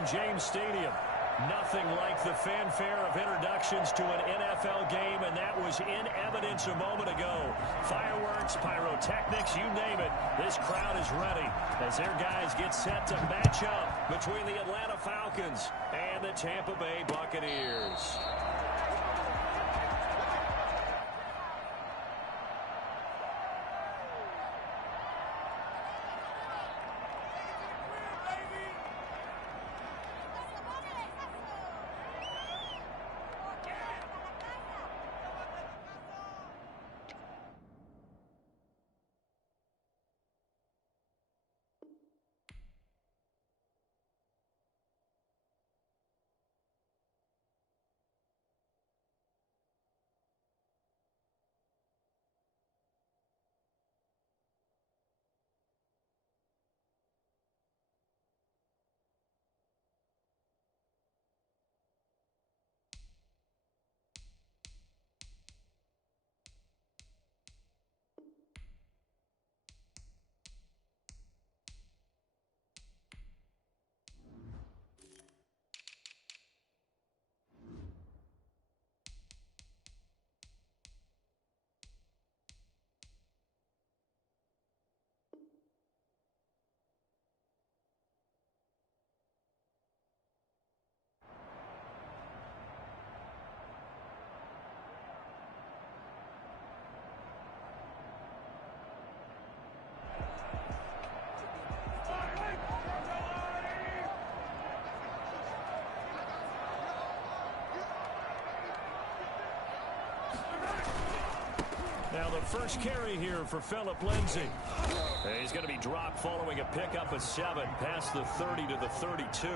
Raymond James Stadium. Nothing like the fanfare of introductions to an NFL game, and that was in evidence a moment ago. Fireworks, pyrotechnics, you name it. This crowd is ready as their guys get set to match up between the Atlanta Falcons and the Tampa Bay Buccaneers. Now the first carry here for Phillip Lindsay. He's going to be dropped following a pickup of 7 past the 30 to the 32.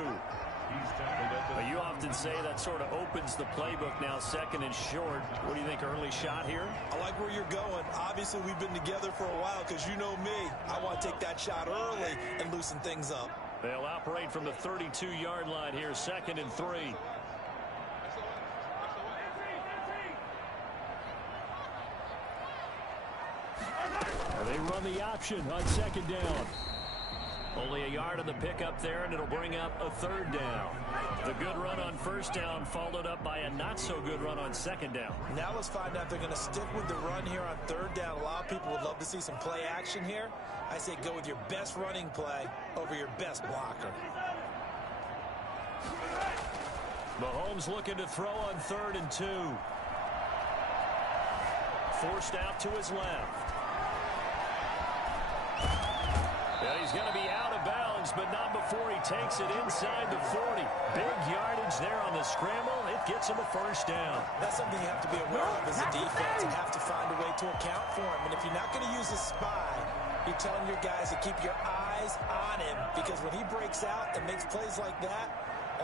But you often say that sort of opens the playbook now, second and short. What do you think, early shot here? I like where you're going. Obviously, we've been together for a while because you know me. I want to take that shot early and loosen things up. They'll operate from the 32-yard line here, second and 3. They run the option on second down. Only a yard on the pickup there, and it'll bring up a third down. The good run on first down followed up by a not-so-good run on second down. Now let's find out if they're going to stick with the run here on third down. A lot of people would love to see some play action here. I say go with your best running play over your best blocker. Mahomes looking to throw on 3rd and 2. Forced out to his left. Yeah, he's going to be out of bounds, but not before he takes it inside the 40. Big yardage there on the scramble. It gets him a first down. That's something you have to be aware of as a defense and have to find a way to account for him. And if you're not going to use a spy, you're telling your guys to keep your eyes on him, because when he breaks out and makes plays like that,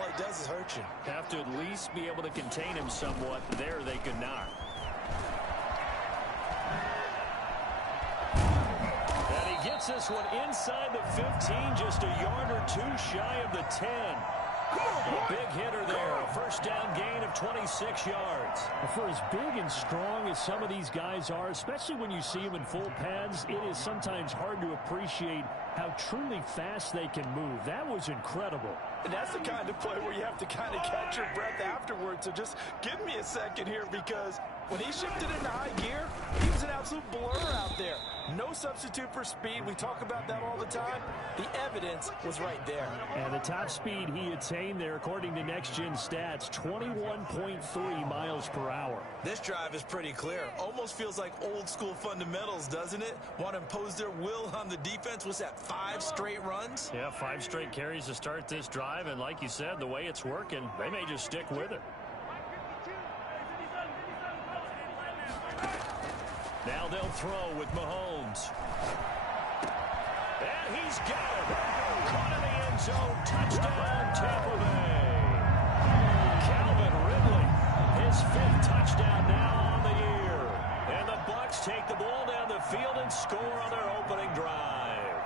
all he does is hurt you. Have to at least be able to contain him somewhat. There they could not. Gets this one inside the 15, just a yard or 2 shy of the 10. A big hitter there, a first down gain of 26 yards. For as big and strong as some of these guys are, especially when you see them in full pads, it is sometimes hard to appreciate how truly fast they can move. That was incredible. And that's the kind of play where you have to kind of catch your breath afterwards. So just give me a second here, because when he shifted into high gear, he was an absolute blur out there. No substitute for speed. We talk about that all the time. The evidence was right there. And the top speed he attained there, according to Next Gen Stats, 21.3 miles per hour. This drive is pretty clear. Almost feels like old school fundamentals, doesn't it? Want to impose their will on the defense. Was that 5 straight runs? Yeah, 5 straight carries to start this drive. And like you said, the way it's working, they may just stick with it. Now they'll throw with Mahomes. And he's got it. Caught in the end zone. Touchdown, Tampa Bay. Calvin Ridley, his 5th touchdown now on the year. And the Bucs take the ball down the field and score on their opening drive.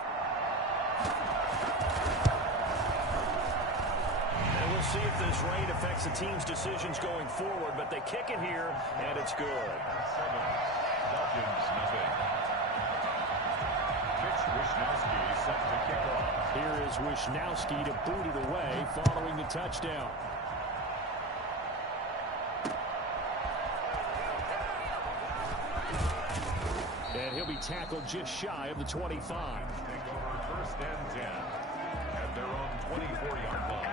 And we'll see if this rain affects the team's decisions going forward, but they kick it here, and it's good. Here is Wisnowski to boot it away following the touchdown. And he'll be tackled just shy of the 25. First and 10 at their own 24-yard line.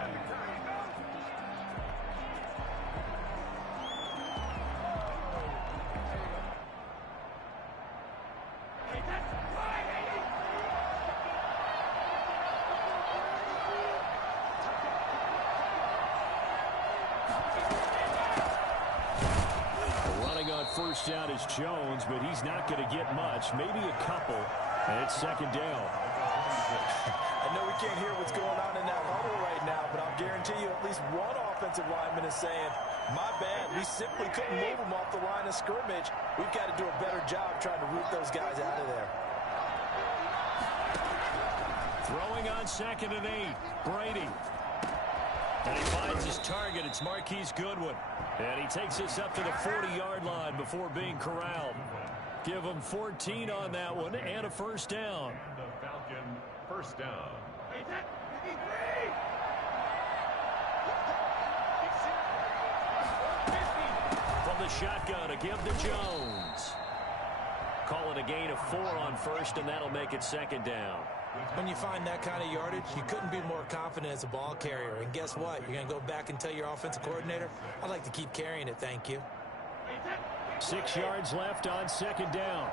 First down is Jones, but he's not going to get much, maybe a couple. And it's second down. I know we can't hear what's going on in that huddle right now, but I'll guarantee you at least one offensive lineman is saying, my bad, we simply couldn't move them off the line of scrimmage. We've got to do a better job trying to root those guys out of there. Throwing on 2nd and 8, Brady. And he finds his target. It's Marquise Goodwin. And he takes us up to the 40-yard line before being corralled. Give him 14 on that one and a first down. The Falcon first down. From the shotgun, a give to Jones. Call it a gain of 4 on first, and that'll make it second down. When you find that kind of yardage, you couldn't be more confident as a ball carrier. And guess what? You're going to go back and tell your offensive coordinator, I'd like to keep carrying it, thank you. 6 yards left on second down.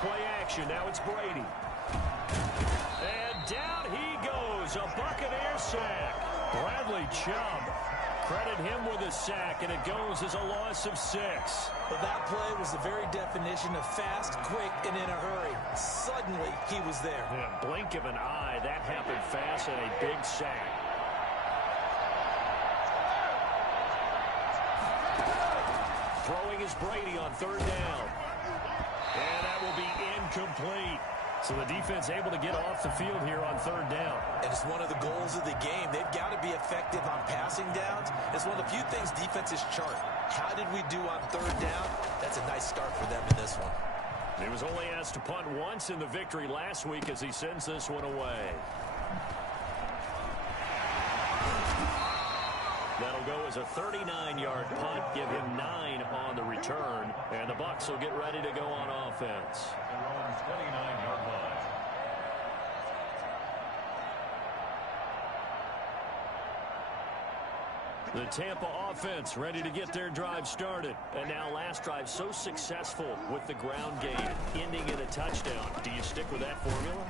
Play action. Now it's Brady. And down he goes. A Buccaneer sack. Bradley Chubb. Credit him with a sack, and it goes as a loss of 6. Well, that play was the very definition of fast, quick, and in a hurry. Suddenly, he was there. In a blink of an eye, that happened fast, and a big sack. Throwing is Brady on 3rd down. And that will be incomplete. So the defense able to get off the field here on 3rd down. And it's one of the goals of the game. They've got to be effective on passing downs. It's one of the few things defenses chart. How did we do on 3rd down? That's a nice start for them in this one. He was only asked to punt once in the victory last week as he sends this one away. That'll go as a 39-yard punt, give him 9 on the return, and the Bucs will get ready to go on offense. Their own 29-yard line. The Tampa offense ready to get their drive started. And now last drive so successful with the ground game, ending in a touchdown. Do you stick with that formula?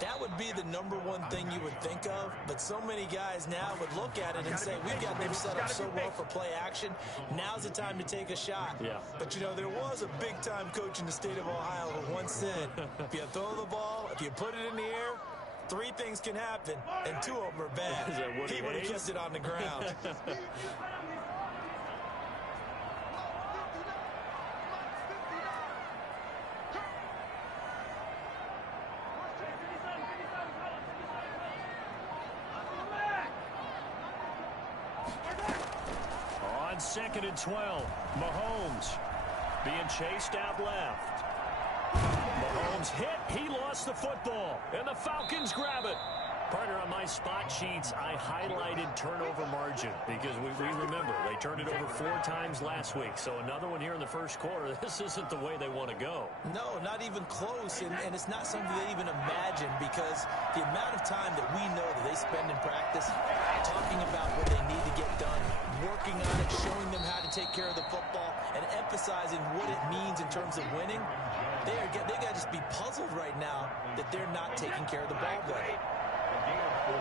That would be the #1 thing you would think of, but so many guys now would look at it and say, we've got them set up so well for play action. Now's the time to take a shot. Yeah. But, you know, there was a big-time coach in the state of Ohio who once said, if you throw the ball, if you put it in the air, 3 things can happen, and 2 of them are bad. He would have kept it on the ground. On 2nd and 12, Mahomes being chased out left. Mahomes hit. He lost the football. And the Falcons grab it. Partner, on my spot sheets, I highlighted turnover margin because we remember they turned it over 4 times last week. So another one here in the first quarter. This isn't the way they want to go. No, not even close. And it's not something they even imagine because the amount of time that we know that they spend in practice talking about what they need to get done, working on it, showing them how to take care of the football, and emphasizing what it means in terms of winning. They got to just be puzzled right now that they're not taking care of the ball better. Gain of 4.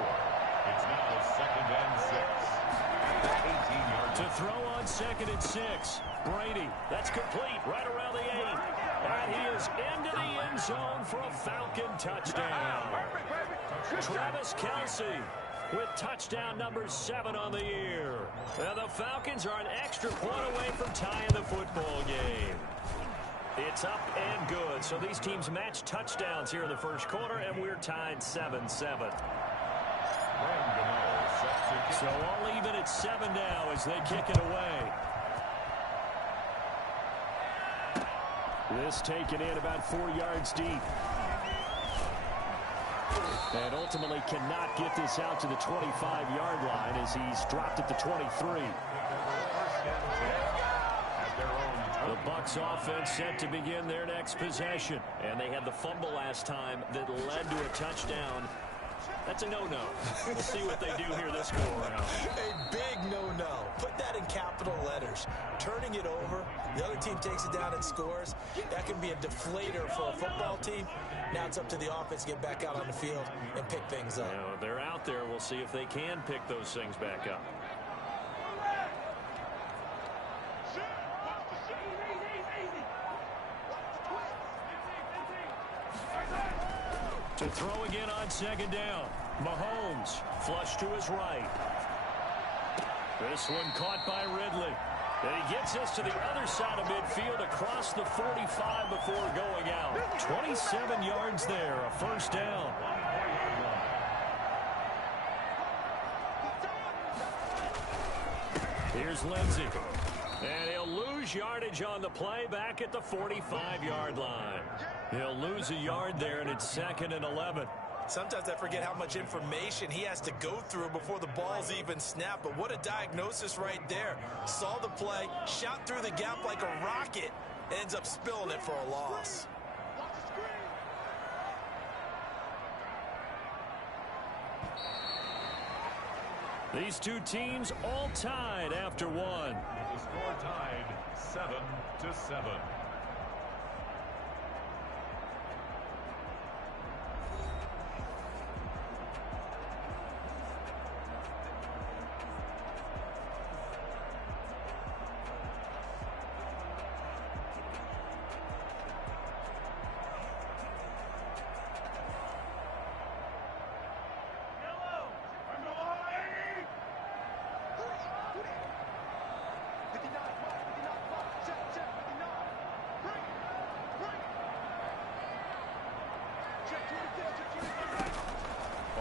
It's now 2nd and 6. 18-yard To throw on 2nd and 6. Brady. That's complete right around the 8. And he is into the end zone for a Falcon touchdown. Travis Kelce with touchdown number 7 on the year. And the Falcons are an extra point away from tying the football game. It's up and good. So these teams match touchdowns here in the first quarter, and we're tied 7-7. So all even at 7 now as they kick it away. This taken in about 4 yards deep. And ultimately cannot get this out to the 25-yard line as he's dropped at the 23. The Bucs offense set to begin their next possession. And they had the fumble last time that led to a touchdown. That's a no-no. We'll see what they do here this go around. A big no-no. Put that in capital letters. Turning it over, the other team takes it down and scores. That can be a deflator for a football team. Now it's up to the offense to get back out on the field and pick things up. You know, they're out there. We'll see if they can pick those things back up. To throw again on second down. Mahomes flush to his right. This one caught by Ridley. And he gets us to the other side of midfield across the 45 before going out. 27 yards there, a first down. Here's Lindsey. And he'll lose yardage on the play back at the 45-yard line. He'll lose a yard there, and it's 2nd and 11. Sometimes I forget how much information he has to go through before the ball's even snapped. But what a diagnosis right there. Saw the play, shot through the gap like a rocket, ends up spilling it for a loss. These two teams all tied after one. The score tied 7-7.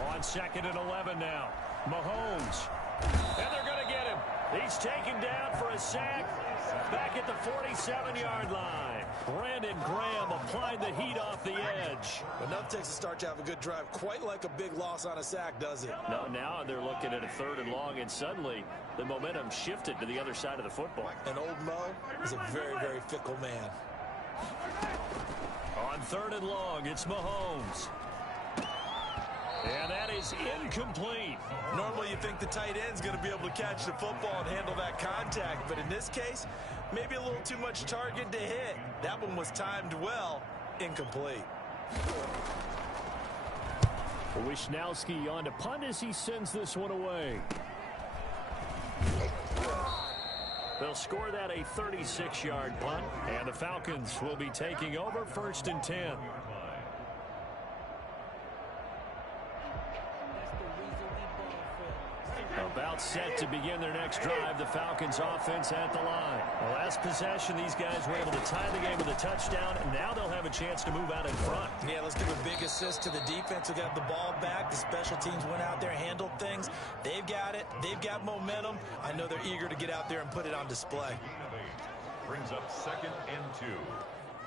On 2nd and 11 now. Mahomes. And they're going to get him. He's taken down for a sack. Back at the 47-yard line. Brandon Graham applying the heat off the edge. Enough takes a start to have a good drive. Quite like a big loss on a sack, does it? No, now they're looking at a 3rd and long, and suddenly the momentum shifted to the other side of the football. And old Mo is a very, very fickle man. On 3rd and long, it's Mahomes. And that is incomplete. Normally you think the tight end's going to be able to catch the football and handle that contact. But in this case, maybe a little too much target to hit. That one was timed well. Incomplete. Wisnowski on to punt as he sends this one away. They'll score that a 36-yard punt. And the Falcons will be taking over 1st and 10. About set to begin their next drive. The Falcons offense at the line. The last possession, these guys were able to tie the game with a touchdown, and now they'll have a chance to move out in front. Yeah, let's give a big assist to the defense who got the ball back. The special teams went out there, handled things. They've got it. They've got momentum. I know they're eager to get out there and put it on display. Brings up 2nd and 2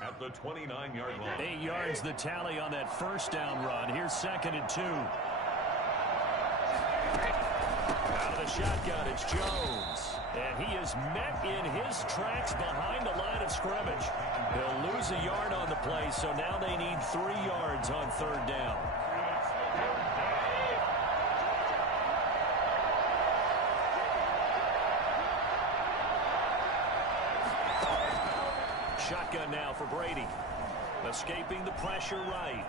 at the 29-yard line. 8 yards the tally on that first down run. Here's 2nd and 2. Out of the shotgun, it's Jones. And he is met in his tracks behind the line of scrimmage. He'll lose a yard on the play, so now they need 3 yards on 3rd down. Shotgun now for Brady. Escaping the pressure right.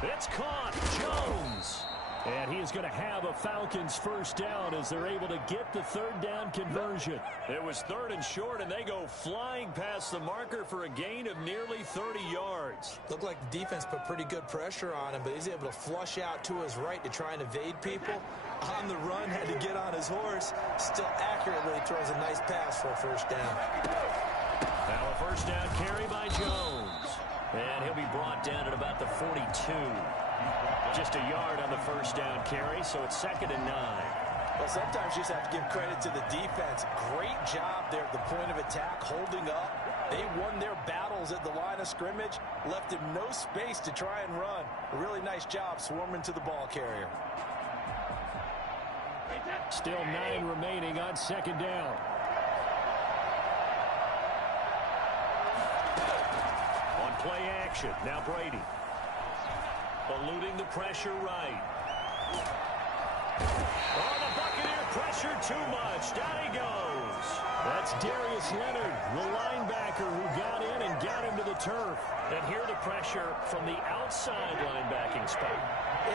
It's caught. Jones. And he is going to have a Falcons first down as they're able to get the 3rd down conversion. It was 3rd and short, and they go flying past the marker for a gain of nearly 30 yards. Looked like the defense put pretty good pressure on him, but he's able to flush out to his right to try and evade people. On the run, had to get on his horse. Still accurately throws a nice pass for a first down. Now a first down carry by Jones. And he'll be brought down at about the 42. Just a yard on the first down carry, so it's 2nd and 9. Well, sometimes you just have to give credit to the defense. Great job there at the point of attack, holding up. They won their battles at the line of scrimmage, left him no space to try and run. A really nice job swarming to the ball carrier. Still 9 remaining on second down. On play action, now Brady. Eluding the pressure right. Oh, the Buccaneer pressure too much. Down he goes. That's Darius Leonard, the linebacker who got in and got him to the turf. And here the pressure from the outside linebacking spot.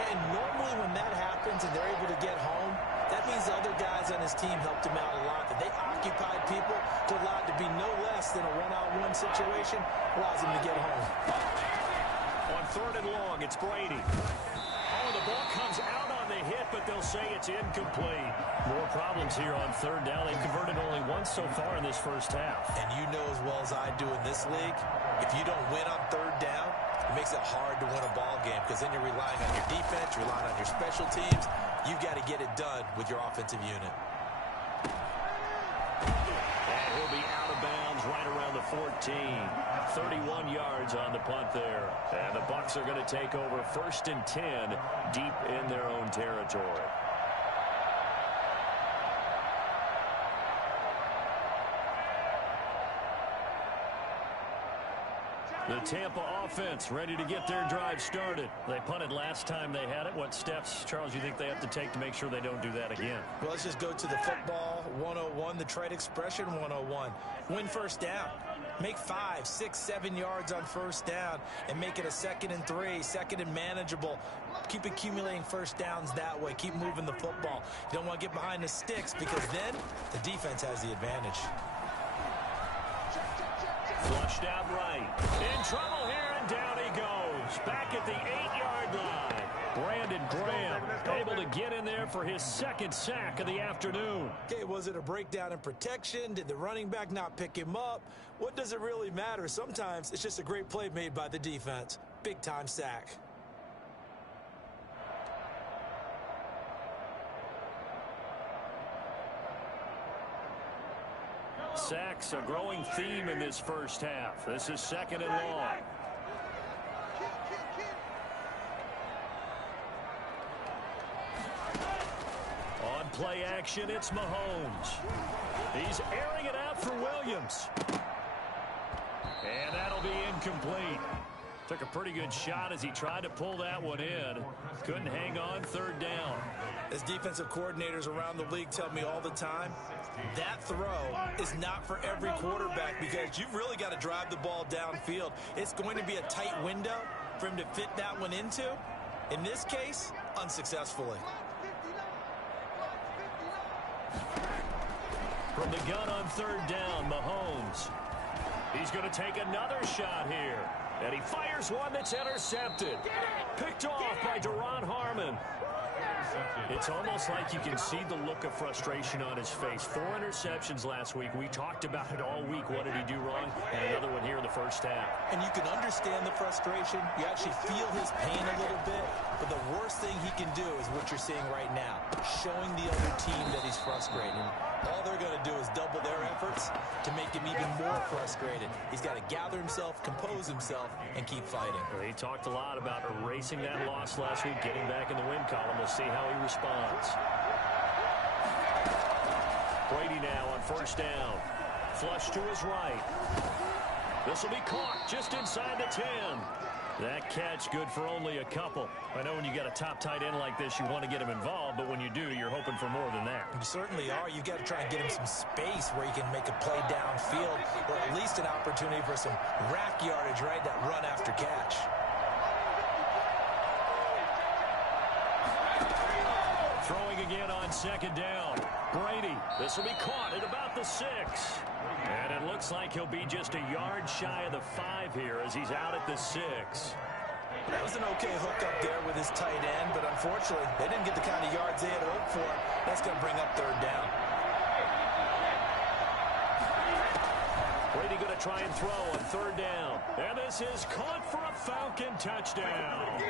And normally when that happens and they're able to get home, that means the other guys on his team helped him out a lot. That they occupied people to allow it to be no less than a one-on-one situation, allows him to get home. On third and long, it's Brady. Oh, the ball comes out on the hit, but they'll say it's incomplete. More problems here on third down. They've converted only once so far in this first half. And you know as well as I do in this league, if you don't win on third down, it makes it hard to win a ball game because then you're relying on your defense, you're relying on your special teams. You've got to get it done with your offensive unit. And he'll be out of bounds right around the 14. 31 yards on the punt there. And the Bucs are going to take over 1st and 10 deep in their own territory. The Tampa offense ready to get their drive started. They punted last time they had it. What steps, Charles, you think they have to take to make sure they don't do that again? Well, let's just go to the football 101, the trade expression 101. Win first down. Make 5, 6, 7 yards on first down and make it a 2nd and 3, 2nd and manageable. Keep accumulating first downs that way. Keep moving the football. You don't want to get behind the sticks because then the defense has the advantage. Flushed out right. In trouble here, and down he goes. Back at the 8-yard line. Brandon Graham able to get in there for his 2nd sack of the afternoon. Okay, was it a breakdown in protection? Did the running back not pick him up? What does it really matter? Sometimes it's just a great play made by the defense. Big-time sack. Sacks, a growing theme in this first half. This is 2nd and long. On play action, it's Mahomes. He's airing it out for Williams. And that'll be incomplete. Took a pretty good shot as he tried to pull that one in. Couldn't hang on 3rd down. As defensive coordinators around the league tell me all the time, that throw is not for every quarterback because you've really got to drive the ball downfield. It's going to be a tight window for him to fit that one into. In this case, unsuccessfully. From the gun on 3rd down, Mahomes. He's going to take another shot here. And he fires one that's intercepted. Picked off by Duron Harmon. It's almost like you can see the look of frustration on his face. 4 interceptions last week. We talked about it all week. What did he do wrong? And another one here in the first half. And you can understand the frustration. You actually feel his pain a little bit. But the worst thing he can do is what you're seeing right now. Showing the other team that he's frustrated. All they're going to do is double their efforts to make him even more frustrated. He's got to gather himself, compose himself, and keep fighting. He talked a lot about erasing that loss last week, getting back in the win column. We'll see how he responds. Brady now on 1st down. Flush to his right. This will be caught just inside the 10. That catch good for only a couple. I know when you got a top tight end like this, you want to get him involved, but when you do, you're hoping for more than that. You certainly are. You've got to try and get him some space where he can make a play downfield, or at least an opportunity for some rack yardage, right? That run after catch. Throwing again on 2nd down. Brady, this will be caught at about the 6. And it looks like he'll be just a yard shy of the 5 here as he's out at the 6. That was an okay hook up there with his tight end, but unfortunately, they didn't get the kind of yards they had hoped for. That's going to bring up 3rd down. Brady going to try and throw on 3rd down. And this is caught for a Falcon touchdown.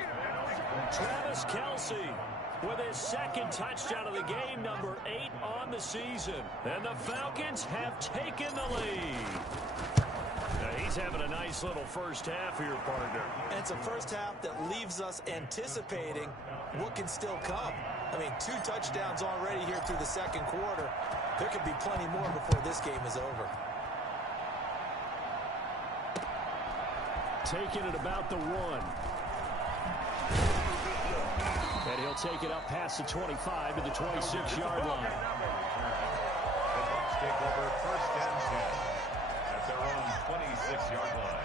Travis Kelce with his second touchdown of the game, number 8 on the season. And the Falcons have taken the lead. He's having a nice little first half here, partner. And it's a first half that leaves us anticipating what can still come. I mean, 2 touchdowns already here through the second quarter. There could be plenty more before this game is over. Taking it about the 1. And he'll take it up past the 25 to the 26-yard line. The Bucs take over first and 10 at their own 26-yard line.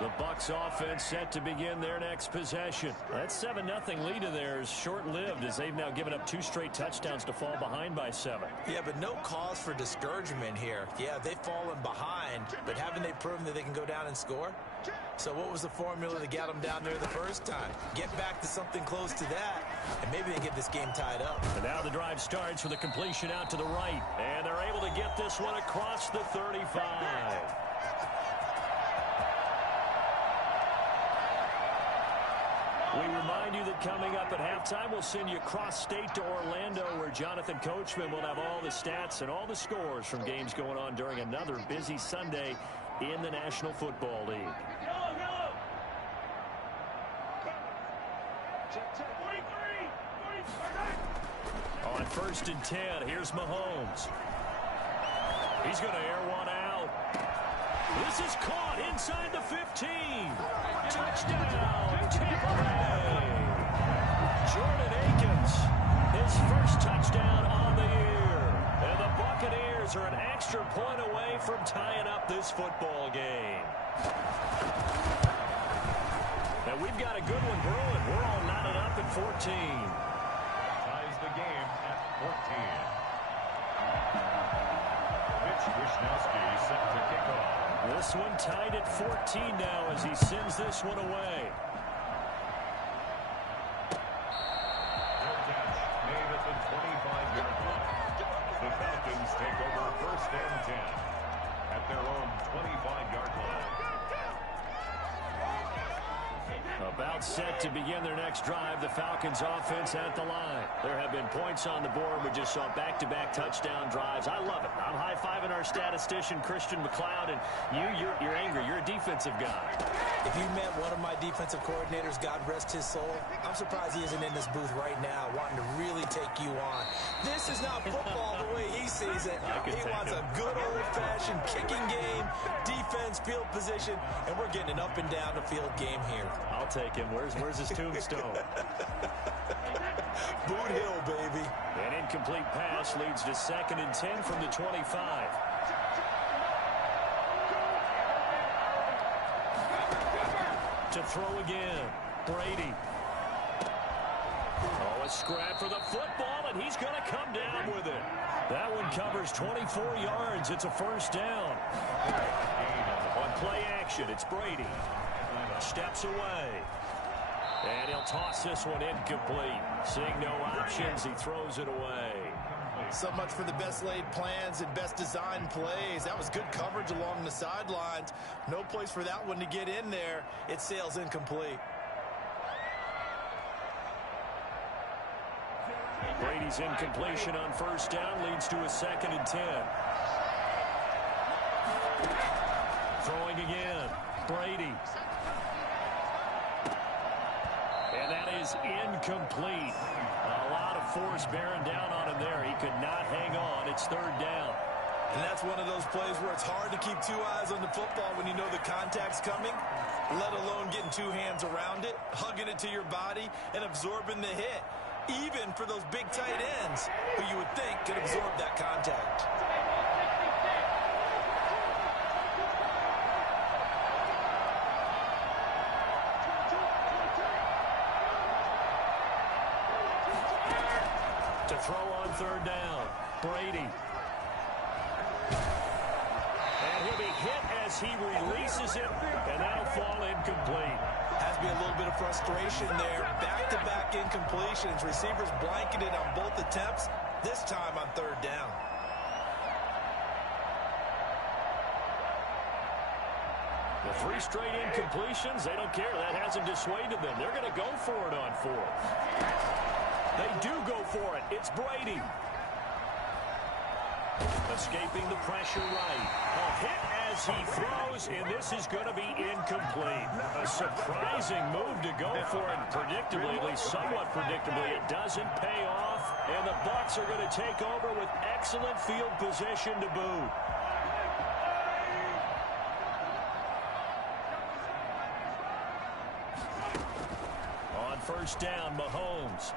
The Bucs offense set to begin their next possession. That 7-0 lead of theirs short-lived as they've now given up 2 straight touchdowns to fall behind by 7. Yeah, but no cause for discouragement here. Yeah, they've fallen behind, but haven't they proven that they can go down and score? So what was the formula that got them down there the first time? Get back to something close to that, and maybe they get this game tied up. And now the drive starts with a completion out to the right, and they're able to get this one across the 35. We remind you that coming up at halftime, we'll send you cross-state to Orlando, where Jonathan Coachman will have all the stats and all the scores from games going on during another busy Sunday in the National Football League. On 1st and 10, here's Mahomes. He's going to air one out. This is caught inside the 15. Touchdown, Tampa Bay. Jordan Akins, his first touchdown on the year. And the Buccaneers are an extra point away from tying up this football game. And we've got a good one brewing. We're all knotted up at 14. Ties the game at 14. Mitch Wishnowsky set to kick off. This one tied at 14 now as he sends this one away. No catch made at the 25-yard line. The Falcons take over first and 10 at their own 25-yard line. About set to begin their next drive, the Falcons offense at the line. There have been points on the board. We just saw back-to-back touchdown drives. I love it. I'm high-fiving our statistician, Christian McLeod, and you're angry. You're a defensive guy. If you met one of my defensive coordinators, God rest his soul, I'm surprised he isn't in this booth right now wanting to really take you on. This is not football the way he sees it. He wants a good old-fashioned kicking game, defense, field position, and we're getting an up-and-down-the-field game here. I'll take him. Where's his tombstone? Boot Hill, baby. An incomplete pass leads to 2nd and 10 from the 25. To throw again. Brady. Oh, a scrap for the football, and he's going to come down with it. That one covers 24 yards. It's a first down. On play action, it's Brady. Steps away. And he'll toss this one incomplete. Seeing no options, he throws it away. So much for the best laid plans and best designed plays. That was good coverage along the sidelines. No place for that one to get in there. It sails incomplete. Brady's incompletion on first down leads to a 2nd and 10. Throwing again. Brady. And that is incomplete. A lot of force bearing down on him there. He could not hang on. It's 3rd down. And that's one of those plays where it's hard to keep 2 eyes on the football when you know the contact's coming, let alone getting 2 hands around it, hugging it to your body, and absorbing the hit. Even for those big tight ends who you would think could absorb that contact. To throw on 3rd down, Brady. And he'll be hit as he releases it, and that'll fall incomplete. Has to be a little bit of frustration there. Back-to-back incompletions. Receivers blanketed on both attempts, this time on 3rd down. 3 straight incompletions, they don't care. That hasn't dissuaded them. They're going to go for it on 4th. They do go for it. It's Brady. Escaping the pressure right. A hit as he throws, and this is going to be incomplete. A surprising move to go for it. Predictably, at least somewhat predictably, it doesn't pay off. And the Bucs are going to take over with excellent field position to boot. On first down, Mahomes.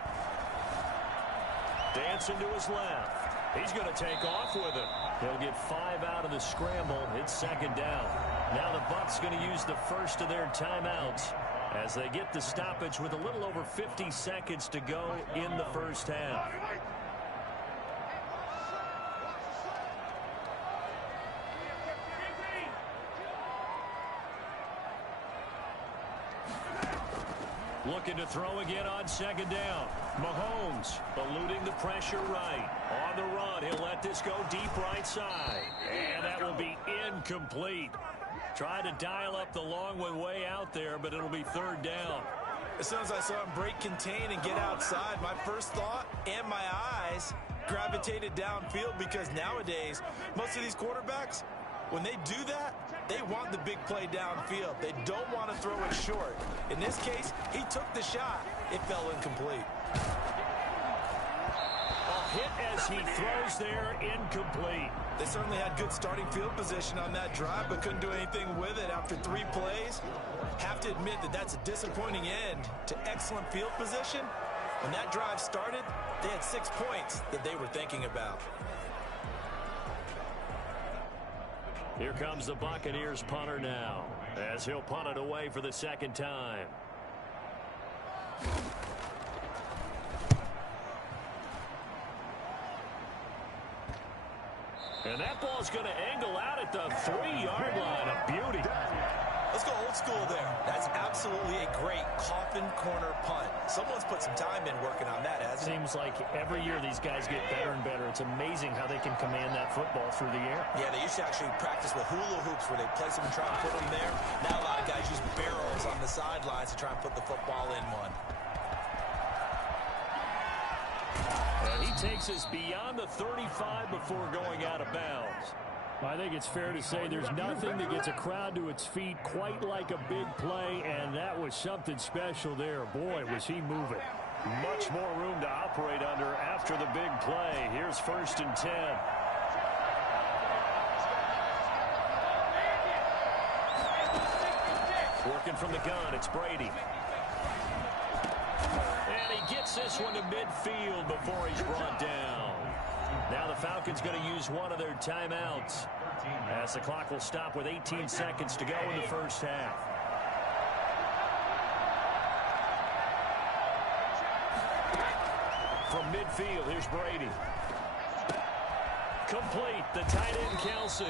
Dancing to his left. He's going to take off with it. He'll get 5 out of the scramble. It's second down. Now the Bucs going to use the first of their timeouts as they get the stoppage with a little over 50 seconds to go in the first half. Looking to throw again on second down. Mahomes eluding the pressure right. On the run, he'll let this go deep right side. And that will be incomplete. Trying to dial up the long one way out there, but it'll be third down. As soon as I saw him break contain and get outside, my first thought and my eyes gravitated downfield, because nowadays, most of these quarterbacks, when they do that, they want the big play downfield. They don't want to throw it short. In this case, he took the shot. It fell incomplete. A hit as he throws there, incomplete. They certainly had good starting field position on that drive, but couldn't do anything with it after 3 plays. Have to admit that that's a disappointing end to excellent field position. When that drive started, they had 6 points that they were thinking about. Here comes the Buccaneers punter now, as he'll punt it away for the second time. And that ball's going to angle out at the 3-yard line. A beauty. Let's go old school there. That's absolutely a great coffin corner punt. Someone's put some time in working on that, hasn't it? Seems like every year these guys get better and better. It's amazing how they can command that football through the air. Yeah, they used to actually practice with hula hoops where they place them and try and put them there. Now a lot of guys use barrels on the sidelines to try and put the football in one. And he takes us beyond the 35 before going out of bounds. I think it's fair to say there's nothing that gets a crowd to its feet quite like a big play, and that was something special there. Boy, was he moving. Much more room to operate under after the big play. Here's 1st and 10. Working from the gun, it's Brady. And he gets this one to midfield before he's brought down. Now the Falcons going to use one of their timeouts, as the clock will stop with 18 seconds to go in the first half. From midfield, here's Brady. Complete, the tight end Kelsey.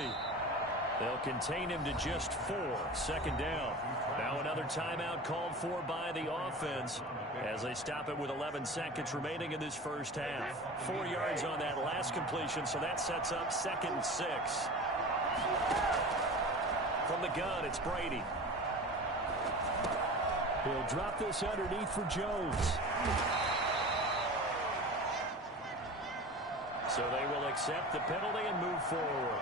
They'll contain him to just 4. Second down. Now another timeout called for by the offense as they stop it with 11 seconds remaining in this first half. 4 yards on that last completion, so that sets up 2nd and 6. From the gun, it's Brady. He'll drop this underneath for Jones. So they will accept the penalty and move forward.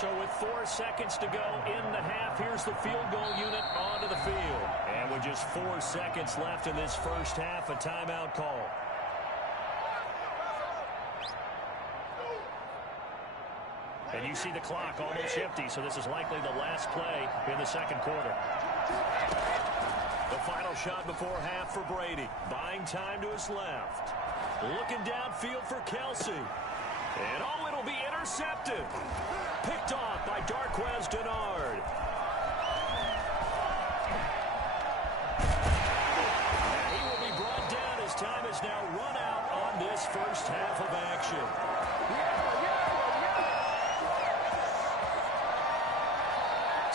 So with 4 seconds to go in the half, here's the field goal unit onto the field. And with just 4 seconds left in this first half, a timeout call. And you see the clock almost empty, so this is likely the last play in the second quarter. The final shot before half for Brady. Buying time to his left. Looking downfield for Kelsey. And oh, it'll be intercepted. Picked off by Darquez Denard. And he will be brought down as time is now run out on this first half of action.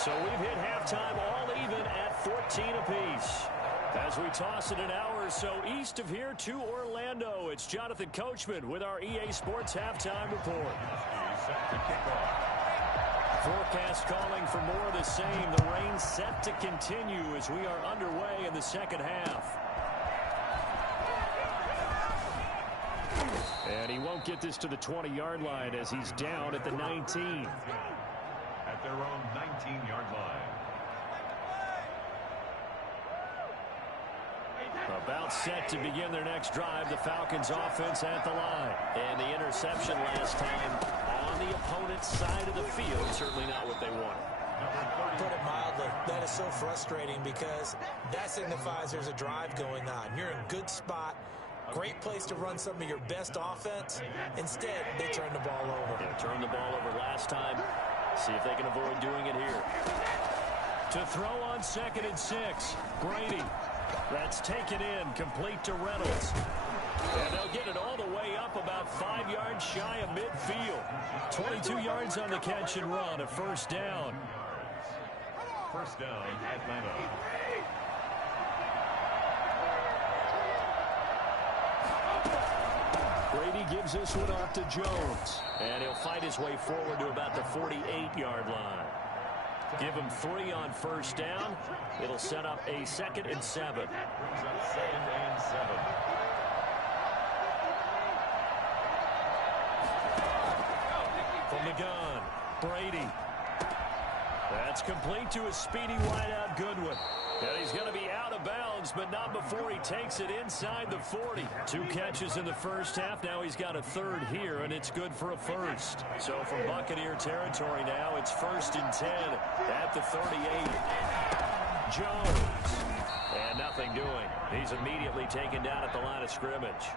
So we've hit halftime all even at 14 apiece. As we toss it an hour or or so east of here to Orlando. It's Jonathan Coachman with our EA Sports Halftime Report. Set to kick off. Forecast calling for more of the same. The rain set to continue as we are underway in the second half. And he won't get this to the 20-yard line as he's down at the 19. At their own 19-yard line. About set to begin their next drive. The Falcons offense at the line. And the interception last time on the opponent's side of the field. Certainly not what they wanted. Put it mildly, that is so frustrating because that signifies there's a drive going on. You're in a good spot. Great place to run some of your best offense. Instead, they turn the ball over. Yeah, turned the ball over last time. See if they can avoid doing it here. To throw on 2nd and 6. Brady. That's taken in, complete to Reynolds. And they'll get it all the way up about 5 yards shy of midfield. 22 yards on the catch and run, a first down. First down, Atlanta. Brady gives this one off to Jones. And he'll fight his way forward to about the 48-yard line. Give him 3 on first down. It'll set up a 2nd and 7. Brings up 2nd and 7. From the gun, Brady. That's complete to a speedy wideout Goodwin. And he's going to be out of bounds, but not before he takes it inside the 40. 2 catches in the first half. Now he's got a 3rd here, and it's good for a first. So from Buccaneer territory now, it's 1st and 10 at the 38. Jones. And nothing doing. He's immediately taken down at the line of scrimmage.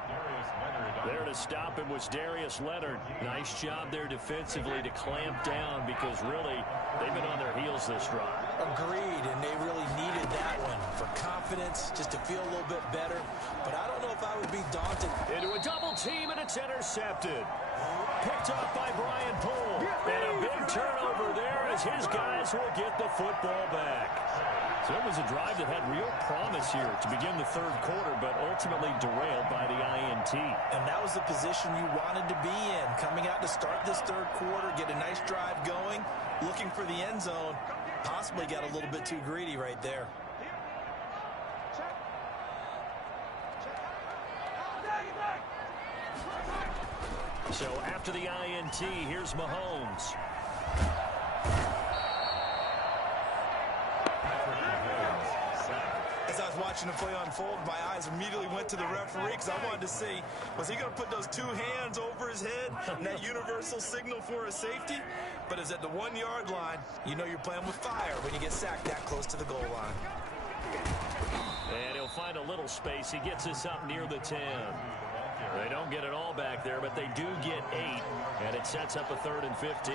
There to stop him was Darius Leonard. Nice job there defensively to clamp down because really they've been on their heels this drive. Agreed, and they really needed that one for confidence, just to feel a little bit better. But I don't know if I would be daunted. Into a double team, and it's intercepted. Picked off by Brian Poole. And a big turnover there as his guys will get the football back. So it was a drive that had real promise here to begin the 3rd quarter, but ultimately derailed by the INT. And that was the position you wanted to be in, coming out to start this 3rd quarter, get a nice drive going, looking for the end zone. Possibly got a little bit too greedy right there. So after the INT, here's Mahomes. As I was watching the play unfold, my eyes immediately went to the referee because I wanted to see, was he going to put those 2 hands over his head and that universal signal for a safety? But it's at the 1-yard line. You know you're playing with fire when you get sacked that close to the goal line. And he'll find a little space. He gets us up near the 10. They don't get it all back there, but they do get 8. And it sets up a 3rd and 15.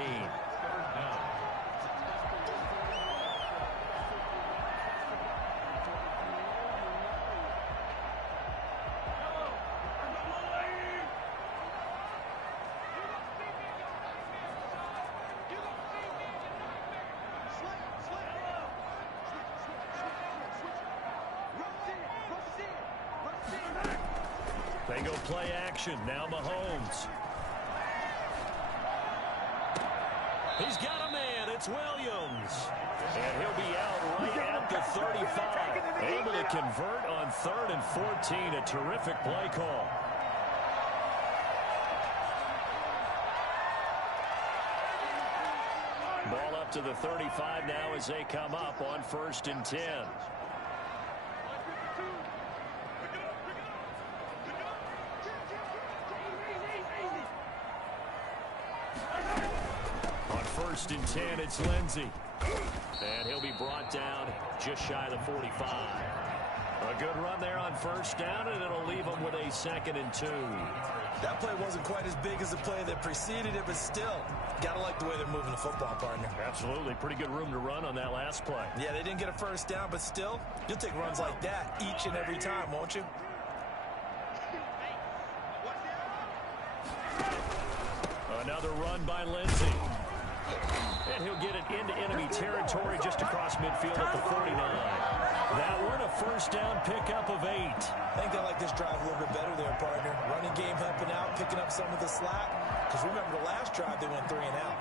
They go play action. Now Mahomes. He's got a man. It's Williams. And he'll be out right at the 35. Able to convert on 3rd and 14. A terrific play call. Ball up to the 35 now as they come up on 1st and 10. On 1st and 10, it's Lindsey. And he'll be brought down just shy of the 45. A good run there on 1st down, and it'll leave them with a 2nd and 2. That play wasn't quite as big as the play that preceded it, but still, gotta like the way they're moving the football, partner. Absolutely. Pretty good room to run on that last play. Yeah, they didn't get a 1st down, but still, you'll take runs like that each and every time, won't you? Another run by Lindsey. And he'll get it into enemy territory just across midfield at the 49. That one, a first down pickup of 8. I think they like this drive a little bit better there, partner. Running game helping out, picking up some of the slack. Because remember the last drive, they went 3 and out.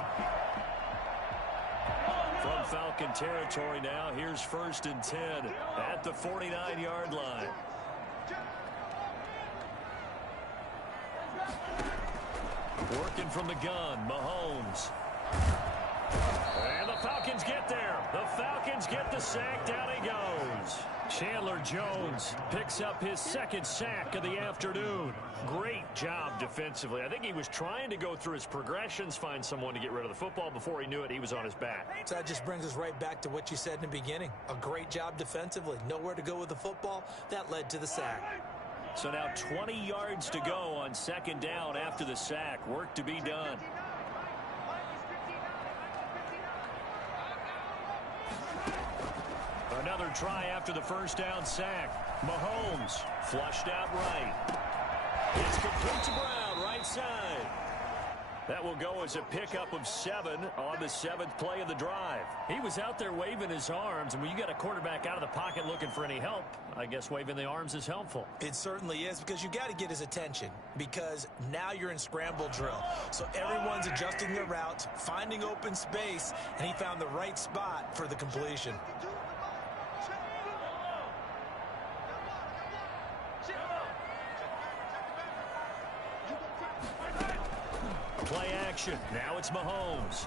From Falcon territory now, here's 1st and 10 at the 49-yard line. Working from the gun, Mahomes. And the Falcons get there. The Falcons get the sack. Down he goes. Chandler Jones picks up his 2nd sack of the afternoon. Great job defensively. I think he was trying to go through his progressions, find someone to get rid of the football. Before he knew it, he was on his back. So that just brings us right back to what you said in the beginning. A great job defensively. Nowhere to go with the football. That led to the sack. So now 20 yards to go on 2nd down after the sack. Work to be done. Another try after the 1st down sack. Mahomes flushed out right. It's complete to Brown, right side. That will go as a pickup of 7 on the 7th play of the drive. He was out there waving his arms, and when you got a quarterback out of the pocket looking for any help, I guess waving the arms is helpful. It certainly is, because you got to get his attention, because now you're in scramble drill. So everyone's adjusting their routes, finding open space, and he found the right spot for the completion. Play action. Now it's Mahomes.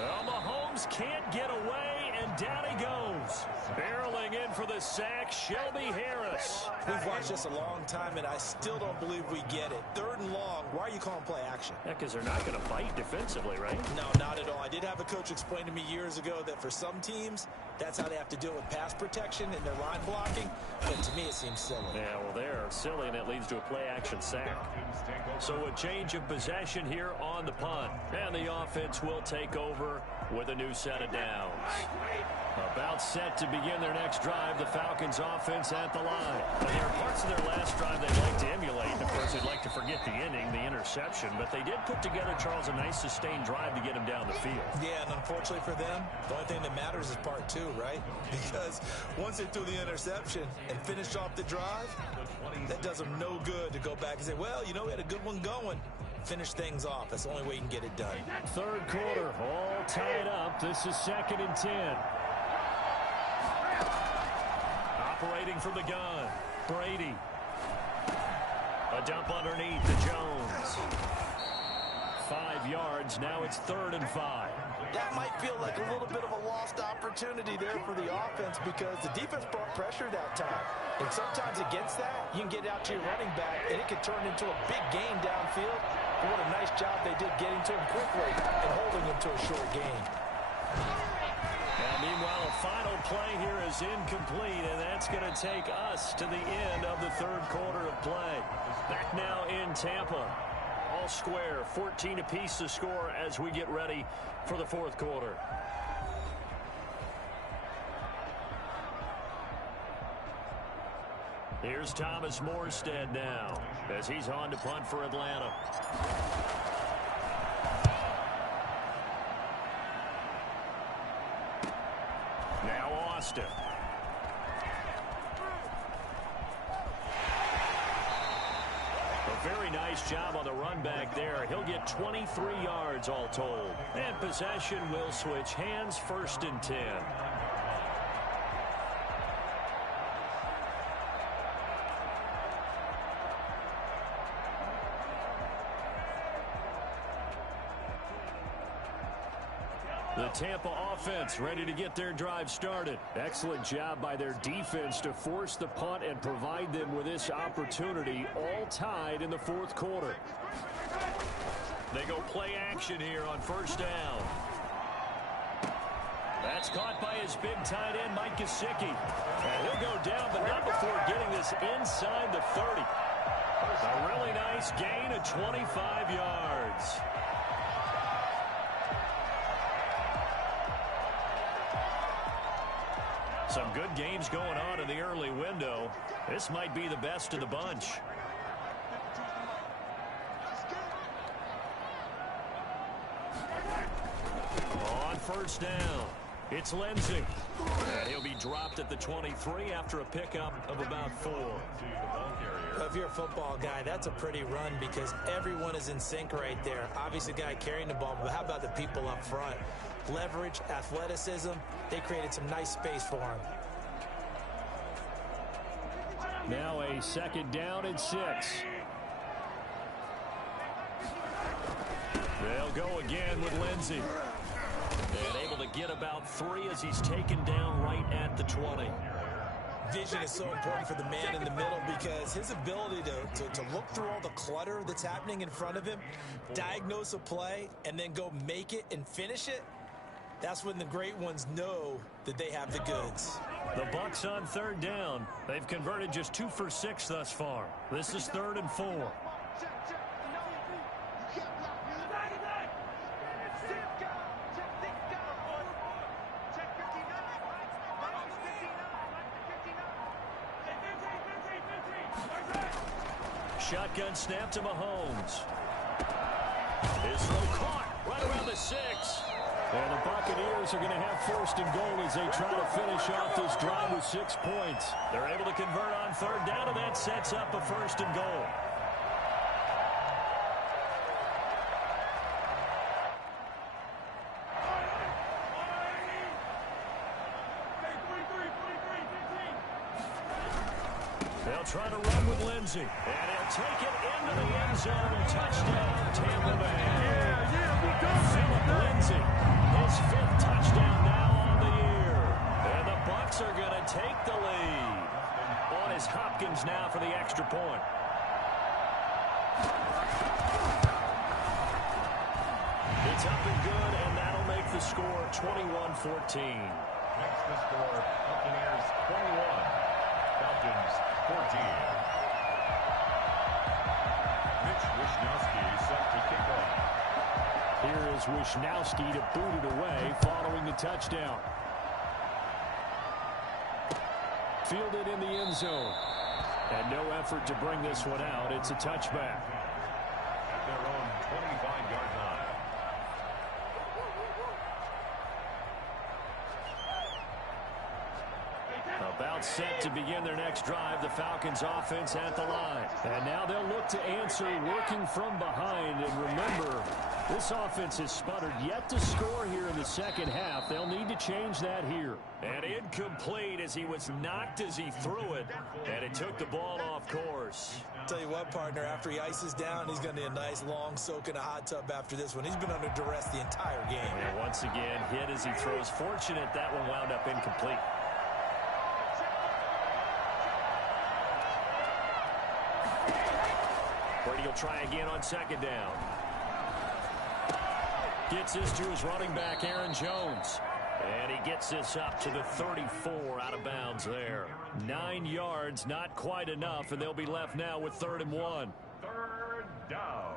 Well, Mahomes can't get away, and down he goes. Barreling in for the sack, Shelby Harris. We've watched this a long time, and I still don't believe we get it. 3rd and long. Why are you calling play action? Yeah, because they're not going to fight defensively, right? No, not at all. I did have a coach explain to me years ago that for some teams, that's how they have to deal with pass protection and their line blocking. But to me, it seems silly. Yeah, well, they're silly, and it leads to a play-action sack. So a change of possession here on the punt. And the offense will take over with a new set of downs. About set to begin their next drive, the Falcons offense at the line. And there are parts of their last drive they'd like to emulate. Of course, they'd like to forget the inning, the interception. But they did put together, Charles, a nice sustained drive to get him down the field. Yeah, and unfortunately for them, the only thing that matters is part 2, right? Because once they threw the interception and finished off the drive, that does them no good to go back and say, well, you know, we had a good one going. Finish things off. That's the only way you can get it done. 3rd quarter, all tied up. This is 2nd and 10. Operating from the gun, Brady. A dump underneath to Jones. 5 yards. Now it's 3rd and 5. That might feel like a little bit of a lost opportunity there for the offense, because the defense brought pressure that time. And sometimes against that, you can get out to your running back, and it can turn into a big gain downfield. But what a nice job they did getting to him quickly and holding him to a short gain. And meanwhile, a final play here is incomplete, and that's going to take us to the end of the 3rd quarter of play. Back now in Tampa. All square, 14 apiece to score as we get ready for the 4th quarter. Here's Thomas Morstead now as he's on to punt for Atlanta. Now Austin. A very nice job on the run back there. He'll get 23 yards all told. And possession will switch hands, 1st and 10. The Tampa offense ready to get their drive started. Excellent job by their defense to force the punt and provide them with this opportunity, all tied in the 4th quarter. They go play action here on 1st down. That's caught by his big tight end, Mike Gesicki. And he'll go down, but not before getting this inside the 30. A really nice gain of 25 yards. Some good games going on in the early window. This might be the best of the bunch. On first down, it's Lindsey. And he'll be dropped at the 23 after a pickup of about 4. If you're a football guy, that's a pretty run because everyone is in sync right there. Obviously, the guy carrying the ball, but how about the people up front? Leverage, athleticism, they created some nice space for him. Now a second down and 6. They'll go again with Lindsey. And able to get about 3 as he's taken down right at the 20. Vision is so important for the man in the middle because his ability to look through all the clutter that's happening in front of him, diagnose a play, and then go make it and finish it, that's when the great ones know that they have the goods. The Bucs on third down. They've converted just 2 for 6 thus far. This is 3rd and 4. Shotgun snap to Mahomes. His throw caught right around the 6. And the Buccaneers are going to have 1st and goal as they try to finish off this drive with 6 points. They're able to convert on third down, and that sets up a 1st and goal. They'll try to run with Lindsey. And he'll take it into the end zone. Touchdown, Tampa Bay. Philip Lindsey, his 5th touchdown now on the year. And the Bucs are going to take the lead. On is Hopkins now for the extra point. It's up and good, and that'll make the score 21-14. Makes the score Buccaneers 21, Falcons 14. Mitch Wishnowski set to kick off. Here is Wishnowski to boot it away following the touchdown. Fielded in the end zone. And no effort to bring this one out. It's a touchback. At their own 25-yard line. About set to begin their next drive, the Falcons offense at the line. And now they'll look to answer working from behind. And remember, this offense has sputtered yet to score here in the second half. They'll need to change that here. And incomplete as he was knocked as he threw it. And it took the ball off course. Tell you what, partner, after he ices down, he's going to need a nice long soak in a hot tub after this one. He's been under duress the entire game. And once again, hit as he throws. Fortunate that one wound up incomplete. Brady will try again on second down. Gets this to his running back, Aaron Jones. And he gets this up to the 34 out of bounds there. 9 yards, not quite enough, and they'll be left now with 3rd and 1. 3rd down.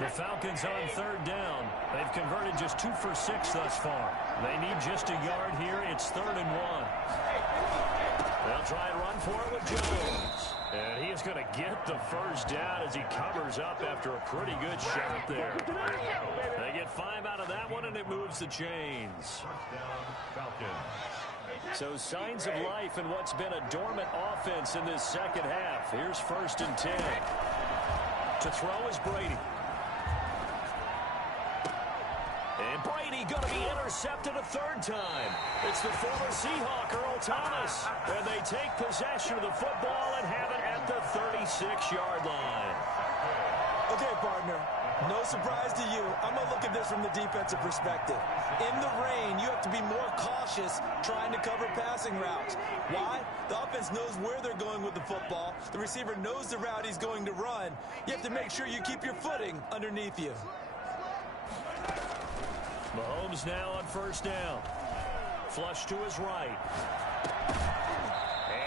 The Falcons on 3rd down. They've converted just 2 for 6 thus far. They need just a yard here. It's 3rd and 1. They'll try and run for it with Jones. And he is going to get the 1st down as he covers up after a pretty good shot there. They get 5 out of that one, and it moves the chains. Touchdown, Falcons. So signs of life in what's been a dormant offense in this second half. Here's 1st and 10. To throw is Brady. And Brady going to be intercepted a 3rd time. It's the former Seahawk, Earl Thomas. And they take possession of the football and have it at the 36-yard line. Okay, partner, no surprise to you. I'm going to look at this from the defensive perspective. In the rain, you have to be more cautious trying to cover passing routes. Why? The offense knows where they're going with the football. The receiver knows the route he's going to run. You have to make sure you keep your footing underneath you. Mahomes now on 1st down. Flush to his right.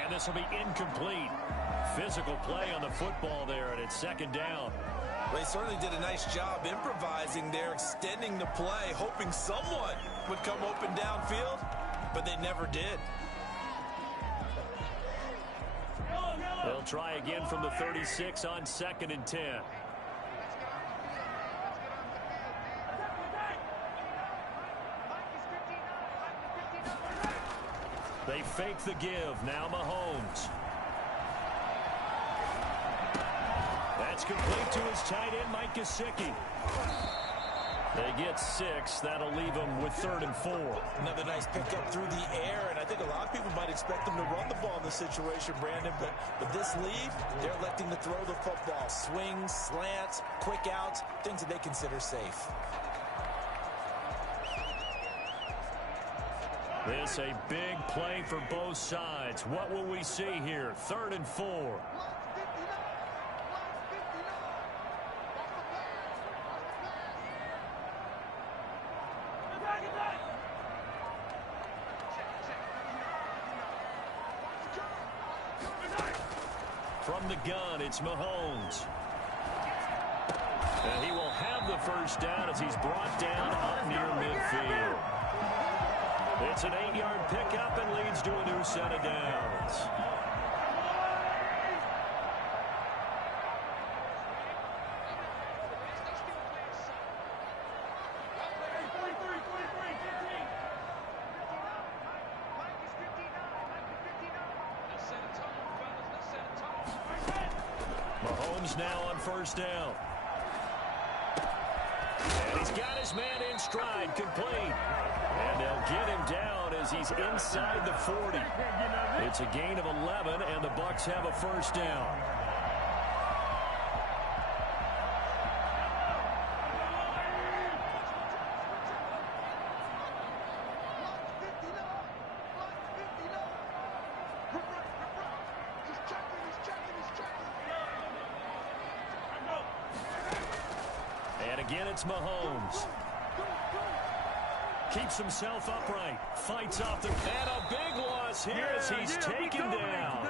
And this will be incomplete. Physical play on the football there, and it's 2nd down. They certainly did a nice job improvising there, extending the play, hoping someone would come open downfield, but they never did. They'll try again from the 36 on 2nd and 10. They fake the give. Now Mahomes. That's complete to his tight end, Mike Gesicki. They get 6. That'll leave them with 3rd and 4. Another nice pickup through the air, and I think a lot of people might expect them to run the ball in this situation, Brandon, but with this lead, they're electing to throw the football. Swings, slants, quick outs, things that they consider safe. This a big play for both sides. What will we see here? 3rd and 4. From the gun, it's Mahomes. And he will have the first down as he's brought down up near midfield. It's an 8-yard pickup and leads to a new set of downs. Mahomes now on first down. And he's got his man in stride, complete. And they'll get him down as he's inside the 40. It's a gain of 11, and the Bucs have a first down. And again, it's Mahomes. Keeps himself upright. Fights off the... And a big loss here as he's taken down.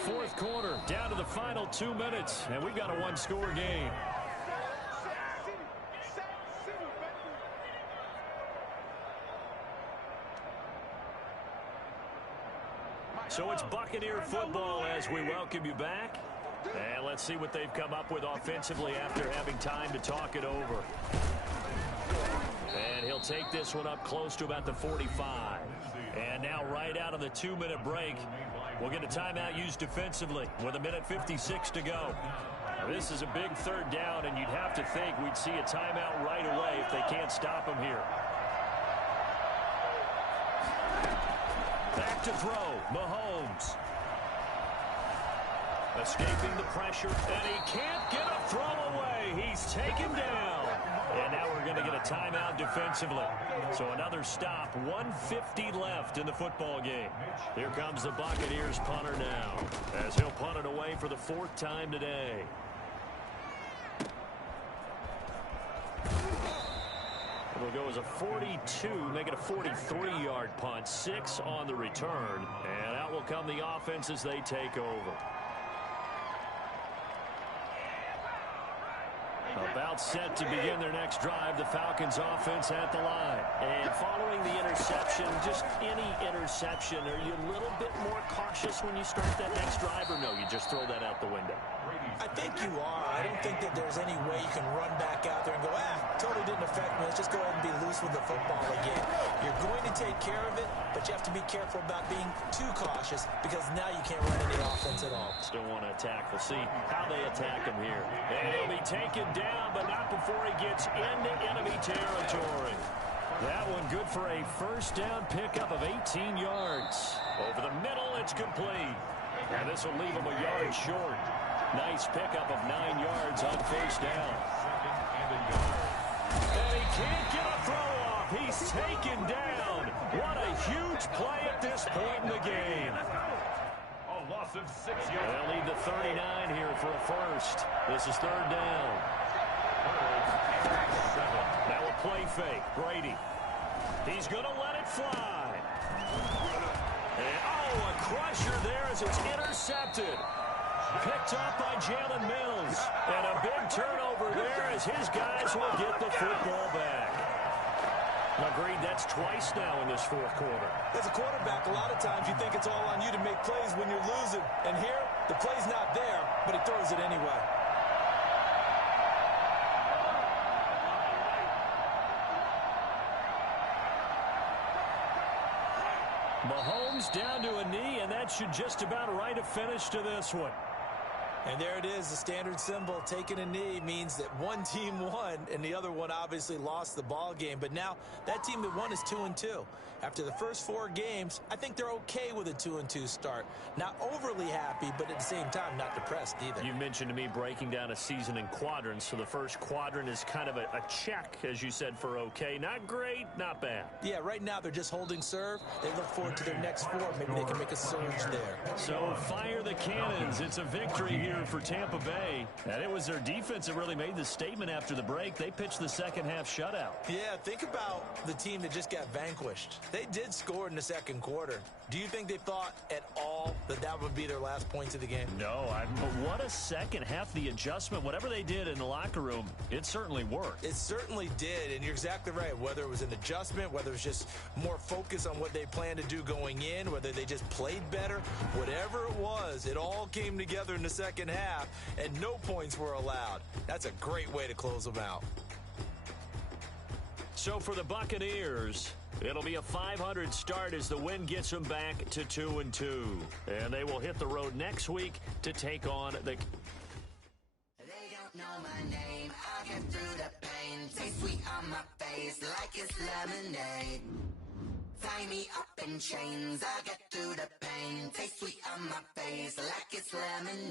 Fourth quarter, down to the final 2 minutes. And we've got a one-score game. So it's Buccaneer football as we welcome you back. And let's see what they've come up with offensively after having time to talk it over. And he'll take this one up close to about the 45. And now right out of the 2-minute break, we'll get a timeout used defensively with 1:56 to go. Now, this is a big 3rd down, and you'd have to think we'd see a timeout right away if they can't stop him here. Back to throw, Mahomes. Escaping the pressure, and he can't get a throw away. He's taken down. And now we're going to get a timeout defensively. So another stop, 1:50 left in the football game. Here comes the Buccaneers punter now, as he'll punt it away for the 4th time today. It'll go as a 42, make it a 43-yard punt, 6 on the return. And out will come the offense as they take over. About set to begin their next drive, the Falcons offense at the line. And following the interception, just any interception, are you a little bit more cautious when you start that next drive, or no, you just throw that out the window? I think you are. I don't think that there's any way you can run back out there and go, totally didn't affect me. Let's just go ahead and be loose with the football again. You're going to take care of it, but you have to be careful about being too cautious because now you can't run any offense at all. Still want to attack. We'll see how they attack him here. And he'll be taken down, but not before he gets into enemy territory. That one good for a first down pickup of 18 yards. Over the middle, it's complete. And this will leave him a yard short. Nice pickup of 9 yards on first down. And he can't get a throw off. He's taken down. What a huge play at this point in the game. A loss of 6 yards. They'll need the 39 here for a first. This is 3rd down. Now a play fake. Brady. He's going to let it fly. And, a crusher there as it's intercepted. Picked up by Jalen Mills. And a big turnover there as his guys will get the football back. Agreed, that's twice now in this 4th quarter. As a quarterback, a lot of times you think it's all on you to make plays when you're losing. And here, the play's not there, but he throws it anyway. Mahomes down to a knee, and that should just about write a finish to this one. And there it is, the standard symbol. Taking a knee means that one team won, and the other one obviously lost the ball game. But now that team that won is 2-2. After the first 4 games, I think they're okay with a 2-2 start. Not overly happy, but at the same time, not depressed either. You mentioned to me breaking down a season in quadrants. So the first quadrant is kind of a check, as you said, for okay. Not great, not bad. Yeah, right now they're just holding serve. They look forward to their next 4. Maybe they can make a surge there. So fire the cannons. It's a victory here for Tampa Bay. And it was their defense that really made the statement after the break. They pitched the second half shutout. Yeah, think about the team that just got vanquished. They did score in the second quarter. Do you think they thought at all that that would be their last points of the game? No, but what a second half. The adjustment, whatever they did in the locker room, it certainly worked. It certainly did, and you're exactly right. Whether it was an adjustment, whether it was just more focus on what they planned to do going in, whether they just played better, whatever it was, it all came together in the second half, and no points were allowed. That's a great way to close them out. So for the Buccaneers, it'll be a 500 start as the win gets them back to 2-2. And they will hit the road next week to take on the... They don't know my name. I get through the pain. Taste sweet on my face like it's lemonade. Tie me up in chains. I get through the pain. Taste sweet on my face like it's lemonade.